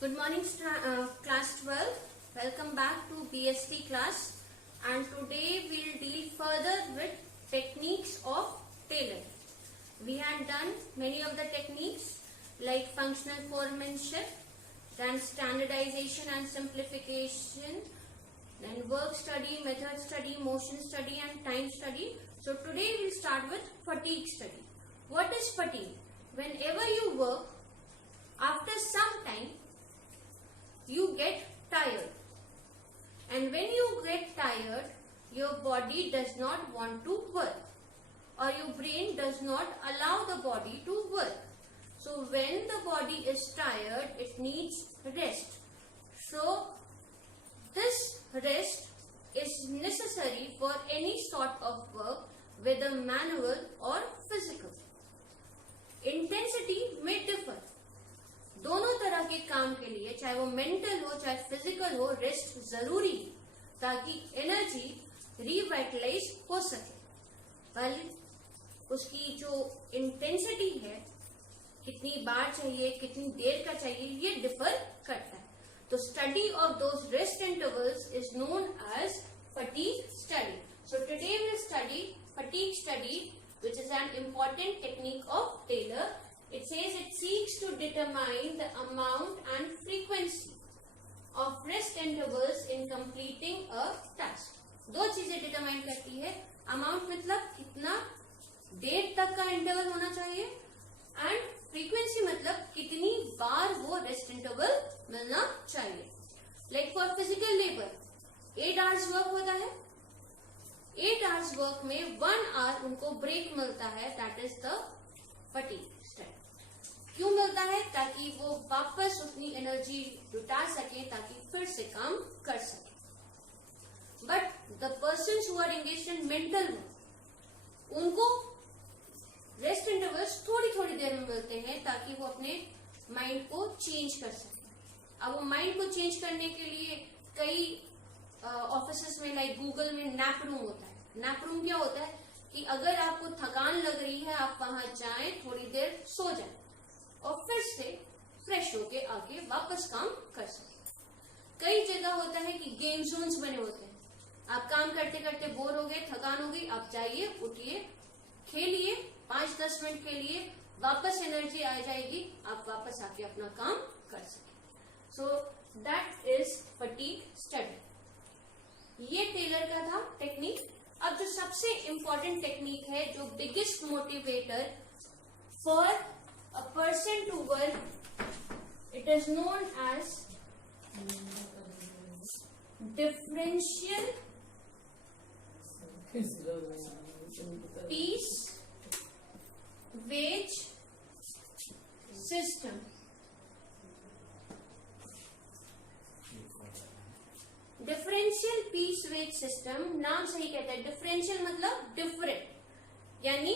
Good morning, class 12. Welcome back to BST class, and today we'll deal further with techniques of tailoring. We had done many of the techniques like functional foremanship, then standardization and simplification, then work study, method study, motion study and time study. So today we'll start with fatigue study. What is fatigue? Whenever you work, after some time you get tired, and when you get tired your body does not want to work, or your brain does not allow the body to work. So when the body is tired, it needs rest. So this rest is necessary for any sort of work, whether manual or physical. Intensity में differ, दोनों तरह के काम के लिए, चाहे वो mental हो चाहे फिजिकल हो, रेस्ट जरूरी है ताकि एनर्जी रिवाइटलाइज हो सके। पहले उसकी जो इंटेंसिटी है, कितनी बार चाहिए, कितनी देर का चाहिए, ये डिफर करता है। तो study of those rest intervals is known as fatigue study. So today we study fatigue study, which is an important technique of Taylor. It says it seeks to determine the amount and frequency of rest intervals in completing a task. दो चीजें determine करती है। Amount मतलब कितना देर तक का interval होना चाहिए, एंड फ्रीक्वेंसी मतलब कितनी बार वो रेस्ट इंटरवल मिलना चाहिए। Like for physical labour 8 hours work होता है, 8 आवर्स वर्क में 1 आवर उनको ब्रेक मिलता है, that is the fatigue state. क्यों मिलता है? ताकि वो वापस उतनी एनर्जी जुटा सके, ताकि फिर से काम कर सके। But the persons who are engaged in mental work, उनको रेस्ट इंटरवल्स थोड़ी थोड़ी देर में मिलते हैं ताकि वो अपने माइंड को चेंज कर सके। अब वो माइंड को चेंज करने के लिए कई ऑफिसेस में, लाइक गूगल में नैप रूम होता है। नैप रूम क्या होता है कि अगर आपको थकान लग रही है, आप वहां जाएं, थोड़ी देर सो जाएं और फिर से फ्रेश होके आके वापस काम कर सके। कई जगह होता है कि गेम जोन्स बने होते हैं, आप काम करते करते बोर हो गए, थकान हो गई, आप जाइए, उठिए, खेलिए 5-10 मिनट के लिए, वापस एनर्जी आ जाएगी, आप वापस आके अपना काम कर सके। So that is fatigue study. ये टेलर का था टेक्निक। अब जो सबसे इंपॉर्टेंट टेक्निक है, जो biggest motivator for a person to work, it is known as differential piece wage system. Differential piece wage system, नाम सही कहता है। डिफरेंशियल मतलब डिफरेंट, यानी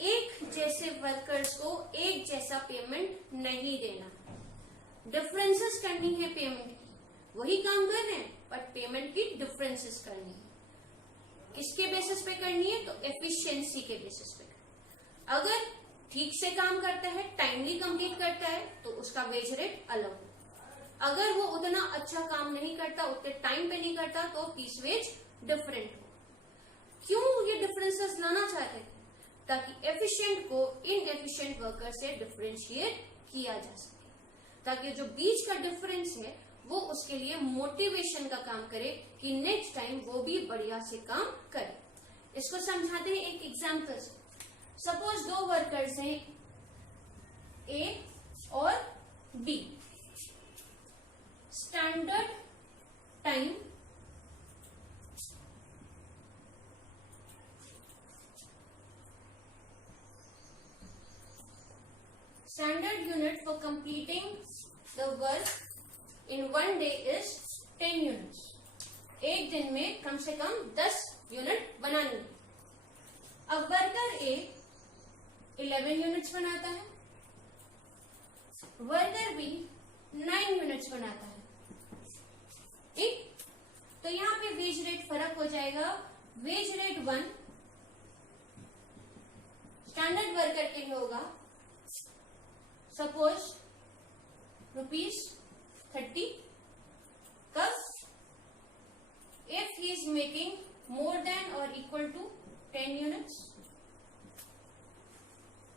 एक जैसे वर्कर्स को एक जैसा पेमेंट नहीं देना, डिफरेंसेस करनी है पेमेंट की। वही काम कर रहे हैं बट पेमेंट की डिफरेंसेस करनी है। किसके बेसिस पे करनी है? तो एफिशिएंसी के बेसिस पे। अगर ठीक से काम करता है, टाइमली कंप्लीट करता है, तो उसका वेज रेट अलग हो। अगर वो उतना अच्छा काम नहीं करता, उतने टाइम पे नहीं करता, तो पीस वेज डिफरेंट हो। क्यों ये डिफरेंसेस लाना चाहते हैं? ताकि एफिशिएंट को इनएफिशिएंट वर्कर से डिफरेंशिएट किया जा सके, ताकि जो बीच का डिफरेंस है वो उसके लिए मोटिवेशन का काम करे कि नेक्स्ट टाइम वो भी बढ़िया से काम करे। इसको समझाते हैं एक एग्जाम्पल से। सपोज 2 वर्कर्स हैं, ए और B. Standard time standard unit for completing the work in 1 day is 10 units. एक दिन में कम से कम 10 यूनिट बनानी है। अब वर्कर ए 11 यूनिट्स बनाता है, वर्कर बी 9 यूनिट्स बनाता है। ठीक, तो यहाँ पे वेज रेट फर्क हो जाएगा। वेज रेट 1 स्टैंडर्ड वर्कर के लिए होगा, सपोज 30 कब? If he is making more than और equal to 10 units.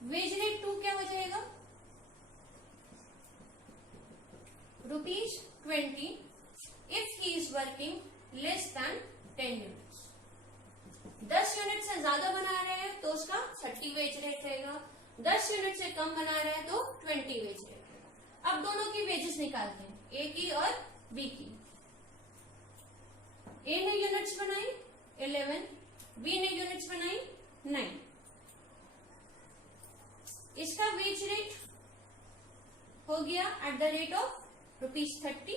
Wage rate 2 क्या हो जाएगा? ₹20 if he is working less than 10 units. 10 unit से ज्यादा बना रहे हैं तो उसका 30 वेज रेट रहेगा, 10 यूनिट से कम बना रहे हैं तो 20 वेज रेट रहेगा। अब दोनों की वेजेस निकालते हैं, ए की और बी की। ए ने यूनिट्स बनाई 11, बी ने यूनिट्स बनाई 9। इसका वेज रेट हो गया एट द रेट ऑफ ₹30,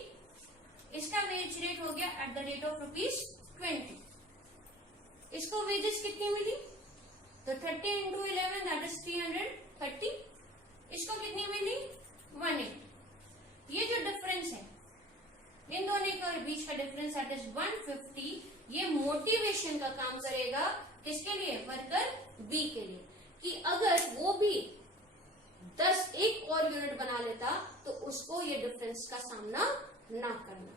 इसका वेज रेट हो गया एट द रेट ऑफ ₹20। इसको वेजेस कितनी मिली? तो 30 इंटू 11 दैट इज 330। इसको कितनी मिली? 180। ये जो डिफरेंस है इन दोनों के बीच का डिफरेंस दैट इज 150। ये मोटिवेशन का काम करेगा किसके लिए? वर्कर बी के लिए, कि अगर वो भी 10 एक और यूनिट बना लेता तो उसको ये डिफरेंस का सामना ना करना।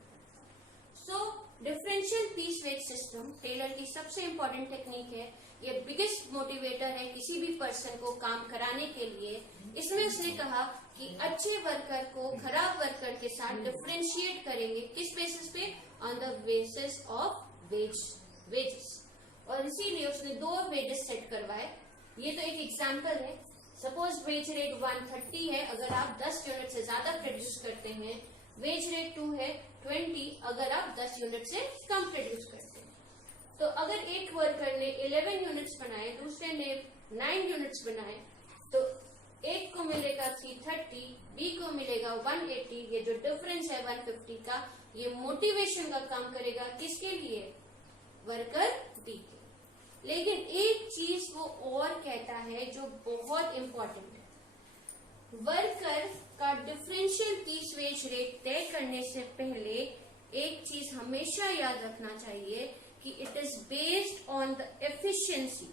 So differential piece wage system Taylor की सबसे इंपॉर्टेंट टेक्निक है। ये बिगेस्ट मोटिवेटर है किसी भी पर्सन को काम कराने के लिए। इसमें उसने कहा कि अच्छे वर्कर को खराब वर्कर के साथ डिफरेंशिएट करेंगे किस बेसिस पे? On the basis of wages. और इसीलिए उसने 2 वेजेस सेट करवाए। ये तो एक एग्जांपल है। सपोज वेज रेट 130 है अगर आप 10 यूनिट से ज्यादा प्रोड्यूस करते हैं, वेज रेट 2 है 20 अगर आप 10 यूनिट से कम प्रोड्यूस करते हैं। तो अगर एक वर्कर ने 11 यूनिट्स बनाए, दूसरे ने 9 यूनिट्स बनाए, तो एक को मिलेगा 330, बी को मिलेगा 180। ये जो डिफरेंस है 150 का, ये मोटिवेशन का काम करेगा किसके लिए? वर्कर बी के। लेकिन एक चीज वो और कहता है जो बहुत इंपॉर्टेंट है। वर्कर का डिफरेंशियल पीस वेज रेट तय करने से पहले एक चीज हमेशा याद रखना चाहिए कि it is based on the efficiency.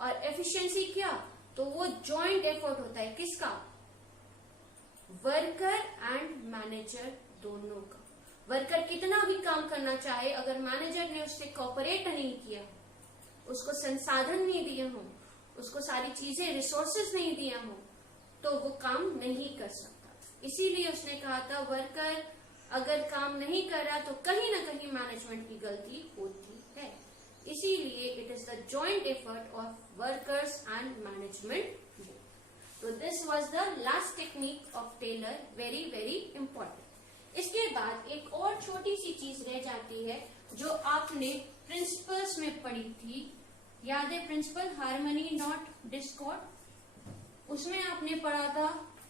और एफिशिएंसी क्या? तो वो जॉइंट एफर्ट होता है किसका? वर्कर एंड मैनेजर दोनों का। वर्कर कितना भी काम करना चाहे, अगर मैनेजर ने उससे कोऑपरेट नहीं किया, उसको संसाधन नहीं दिए हों, उसको सारी चीजें रिसोर्सेज नहीं दिया हो, तो वो काम नहीं कर सकता। इसीलिए उसने कहा था वर्कर अगर काम नहीं कर रहा तो कहीं ना कहीं मैनेजमेंट की गलती होती है। इसीलिए it is the joint effort of workers and management. तो this was the last technique of Taylor, very very important. इसके बाद एक और छोटी सी चीज रह जाती है जो आपने प्रिंसिपल्स में पढ़ी थी, याद है? Principle harmony not discord. उसमें आपने पढ़ा था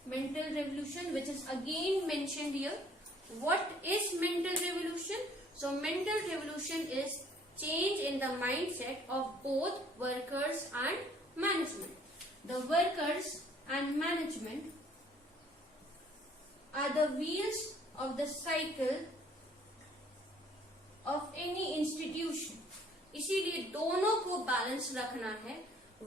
mental revolution, which is again mentioned here. What is mental revolution? So mental revolution is change in the mindset of both workers and management. The workers and management are the wheels of the cycle of any institution. इसीलिए दोनों को balance रखना है।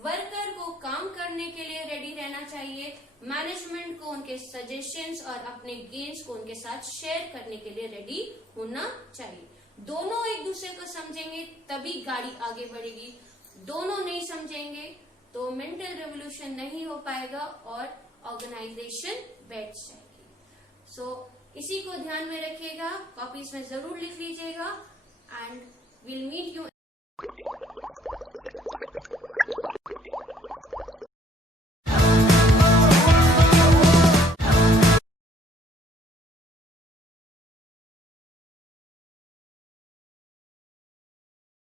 Worker को काम करने के लिए रेडी रहना चाहिए, मैनेजमेंट को उनके सजेशंस और अपने गेन्स को उनके साथ शेयर करने के लिए रेडी होना चाहिए। दोनों एक दूसरे को समझेंगे तभी गाड़ी आगे बढ़ेगी, दोनों नहीं समझेंगे तो मेंटल रेवोल्यूशन नहीं हो पाएगा और ऑर्गेनाइजेशन बैठ जाएगी। सो इसी को ध्यान में रखिएगा, कॉपीज में जरूर लिख लीजिएगा एंड we'll meet you